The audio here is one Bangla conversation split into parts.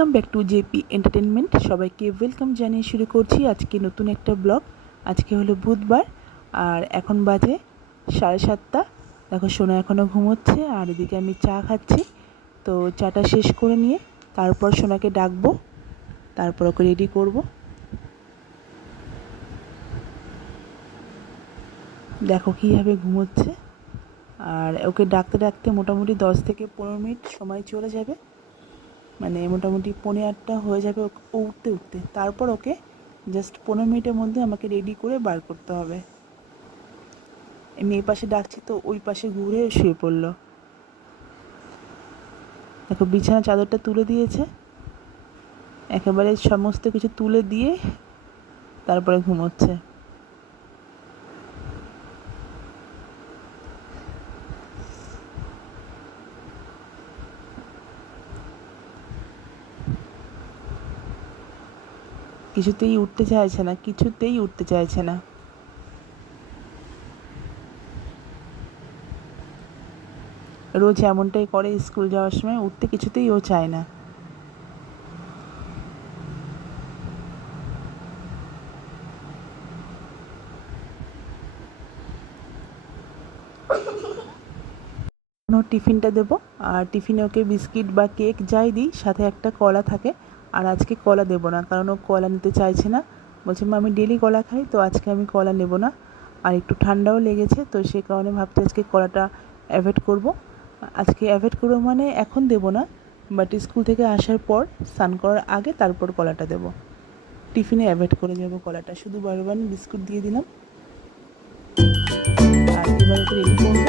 Welcome back to JP entertainment. সবাইকে ওয়েলকাম জানিয়ে শুরু করছি আজকে নতুন একটা ব্লগ। আজকে হলো বুধবার আর এখন বাজে 7:30। দেখো সোনা এখনও ঘুমোচ্ছে আর এদিকে আমি চা খাচ্ছি। তো চাটা শেষ করে নিয়ে তারপর সোনাকে ডাকবো, তারপর ওকে রেডি করব। দেখো কীভাবে ঘুমোচ্ছে, আর ওকে ডাকতে ডাকতে মোটামুটি 10 থেকে 15 মিনিট সময় চলে যাবে, মানে মোটামুটি 7:45 হয়ে যাবে ও উঠতে উঠতে। তারপর ওকে জাস্ট 15 মিনিটের মধ্যে আমাকে রেডি করে বার করতে হবে। আমি এই পাশে ডাকছি তো ওই পাশে ঘুরে শুয়ে পড়লো। দেখো বিছানা চাদরটা তুলে দিয়েছে, একেবারে সমস্ত কিছু তুলে দিয়ে তারপরে ঘুমোচ্ছে। কিছুতেই উঠতে চাইছে না, কিছুতেই উঠতে চাইছে না। রোজ এমনটাই করে, স্কুল যাওয়ার সময় উঠতে কিছুতেই ও চায় না। টিফিনটা দেবো, আর টিফিনে ওকে বিস্কিট বা কেক যাই দিই, সাথে একটা কলা থাকে। আর আজকে কলা দেবো না, কারণ ও কলা নিতে চাইছে না। বলছে মা আমি ডেলি কলা খাই, তো আজকে আমি কলা নেব না। আর একটু ঠান্ডাও লেগেছে, তো সে কারণে ভাবছি আজকে কলাটা অ্যাভয়েড করব। আজকে অ্যাভয়েড করবো মানে এখন দেবো না, বাট স্কুল থেকে আসার পর স্নান করার আগে তারপর কলাটা দেবো। টিফিনে অ্যাভয়েড করে যাবো কলাটা, শুধু বরবন বিস্কুট দিয়ে দিলাম। আর এবার ওকে রেডি করবো।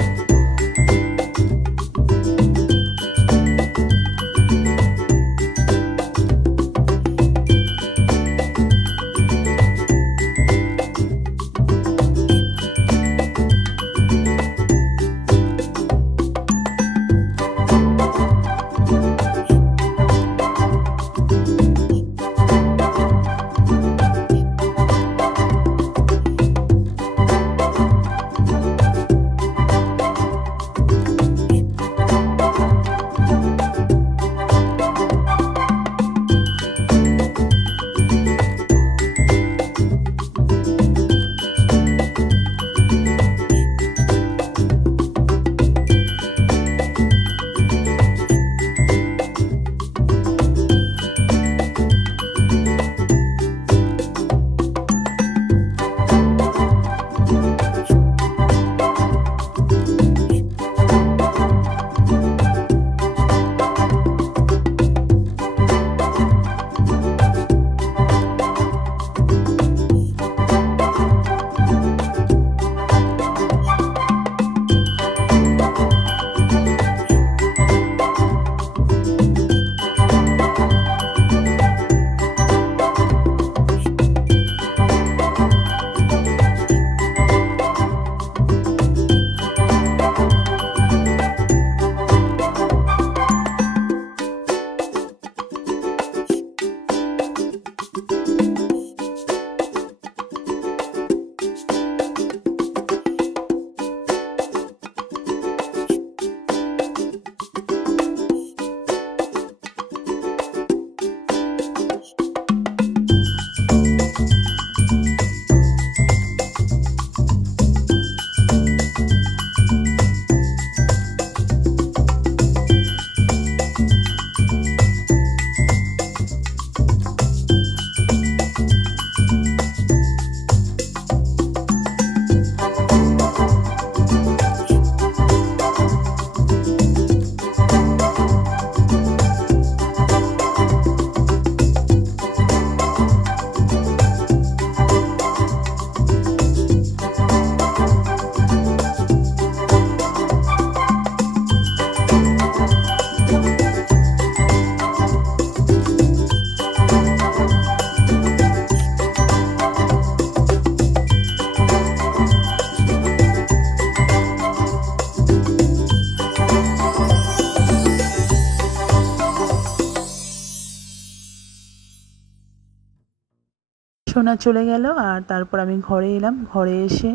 সোনা চলে গেল আর তারপর আমি ঘরে এলাম। ঘরে এসে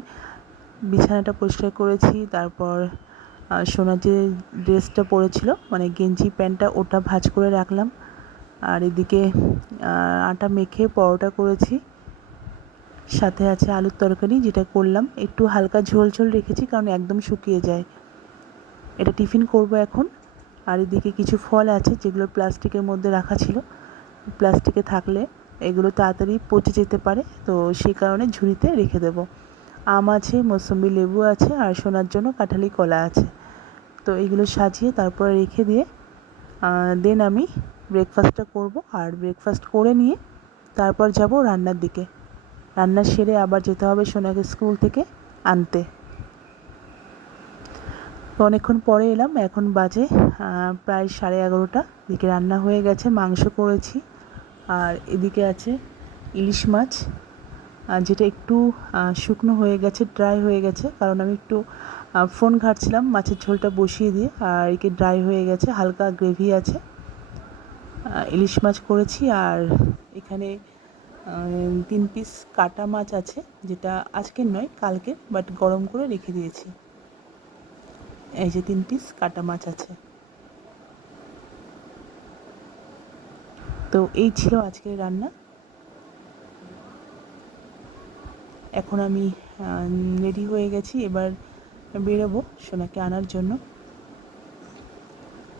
বিছানাটা পরিষ্কার করেছি, তারপর সোনা যে ড্রেসটা পরেছিল মানে গেঞ্জি প্যান্টটা ওটা ভাঁজ করে রাখলাম। আর এদিকে আটা মেখে পরোটা করেছি, সাথে আছে আলুর তরকারি যেটা করলাম, একটু হালকা ঝোল ঝোল রেখেছি কারণ একদম শুকিয়ে যায়। এটা টিফিন করব এখন। আর এদিকে কিছু ফল আছে যেগুলো প্লাস্টিকের মধ্যে রাখা ছিল, প্লাস্টিকে থাকলে এগুলো তাড়াতাড়ি পচে যেতে পারে, তো সেই কারণে ঝুড়িতে রেখে দেব। আম আছে, মৌসুম্বি লেবু আছে, আর সোনার জন্য কাঁঠালি কলা আছে। তো এগুলো সাজিয়ে তারপরে রেখে দিয়ে দেন আমি ব্রেকফাস্টটা করব। আর ব্রেকফাস্ট করে নিয়ে তারপর যাব রান্নার দিকে। রান্না সেরে আবার যেতে হবে সোনাকে স্কুল থেকে আনতে। তো অনেকক্ষণ পরে এলাম, এখন বাজে প্রায় 11:30। এদিকে রান্না হয়ে গেছে, মাংস করেছি। আর এদিকে আছে ইলিশ মাছ, যেটা একটু শুকনো হয়ে গেছে, ড্রাই হয়ে গেছে, কারণ আমি একটু ফোন ঘাঁটছিলাম মাছের ঝোলটা বসিয়ে দিয়ে। আর একে ড্রাই হয়ে গেছে, হালকা গ্রেভি আছে। ইলিশ মাছ করেছি। আর এখানে 3 পিস কাটা মাছ আছে, যেটা আজকের নয় কালকের, বাট গরম করে রেখে দিয়েছি। এই যে 3 পিস কাটা মাছ আছে। তো এই ছিল আজকের রান্না। এখন আমি রেডি হয়ে গেছি, এবার বেরোবো সোনাকে আনার জন্য।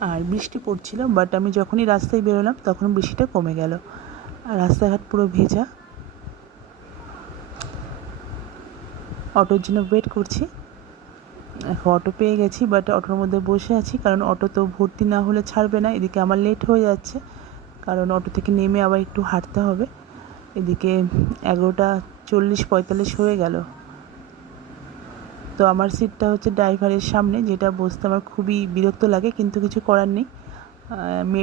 আর বৃষ্টি পড়ছিল, বাট আমি যখনই রাস্তায় বেরোলাম তখন বৃষ্টিটা কমে গেল। আর রাস্তাঘাট পুরো ভেজা। অটোর জন্য ওয়েট করছি। এখন অটো পেয়ে গেছি, বাট অটোর মধ্যে বসে আছি কারণ অটো তো ভর্তি না হলে ছাড়বে না। এদিকে আমার লেট হয়ে যাচ্ছে কারণ অটো থেকে নেমে আবার একটু হাঁটতে হবে। এদিকে 11:40-45 হয়ে গেল। তো আমার সিটটা হচ্ছে ড্রাইভারের সামনে, যেটা বসতে আমার খুবই বিরক্ত লাগে, কিন্তু কিছু করার নেই।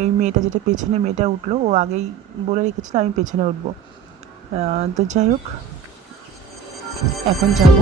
ওই মেয়েটা যেটা পেছনে মেয়েটা উঠলো, ও আগেই বলে রেখেছিল আমি পেছনে উঠবো। তো যাই হোক, এখন যাব।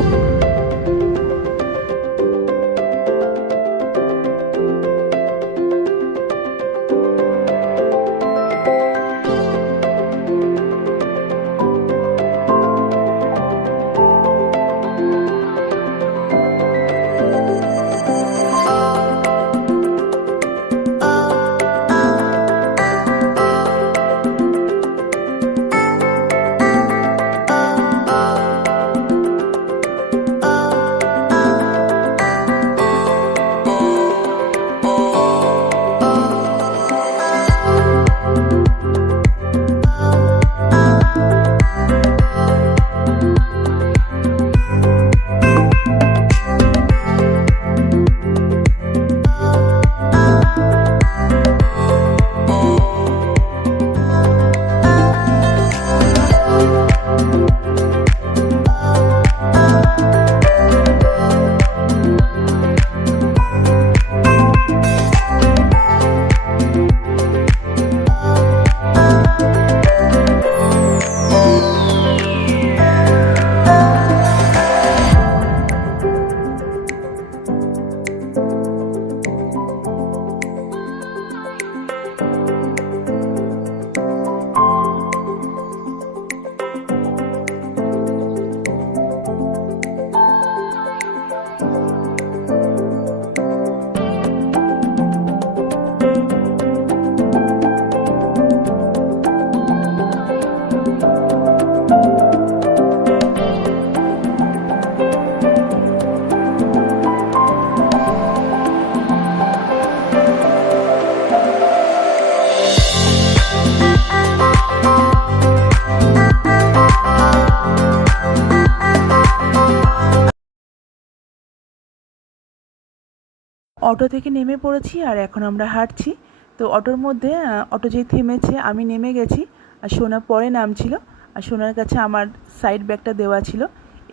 অটো থেকে নেমে পড়েছি আর এখন আমরা হাঁটছি। তো অটোর মধ্যে অটো যেই থেমেছে আমি নেমে গেছি, আর সোনা পরে নামছিল, আর সোনার কাছে আমার সাইড ব্যাগটা দেওয়া ছিল।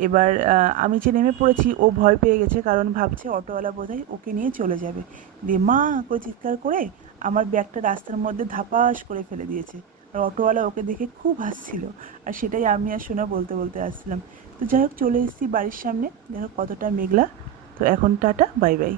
এবার আমি যে নেমে পড়েছি ও ভয় পেয়ে গেছে, কারণ ভাবছে অটোওয়ালা বোধহয় ওকে নিয়ে চলে যাবে। দিয়ে মা করে চিৎকার করে আমার ব্যাগটা রাস্তার মধ্যে ধাপাস করে ফেলে দিয়েছে। আর অটোওয়ালা ওকে দেখে খুব হাসছিল, আর সেটাই আমি আর সোনা বলতে বলতে আসছিলাম। তো যাই হোক, চলে এসেছি বাড়ির সামনে, দেখো কতটা মেঘলা। তো এখন টাটা, বাই বাই।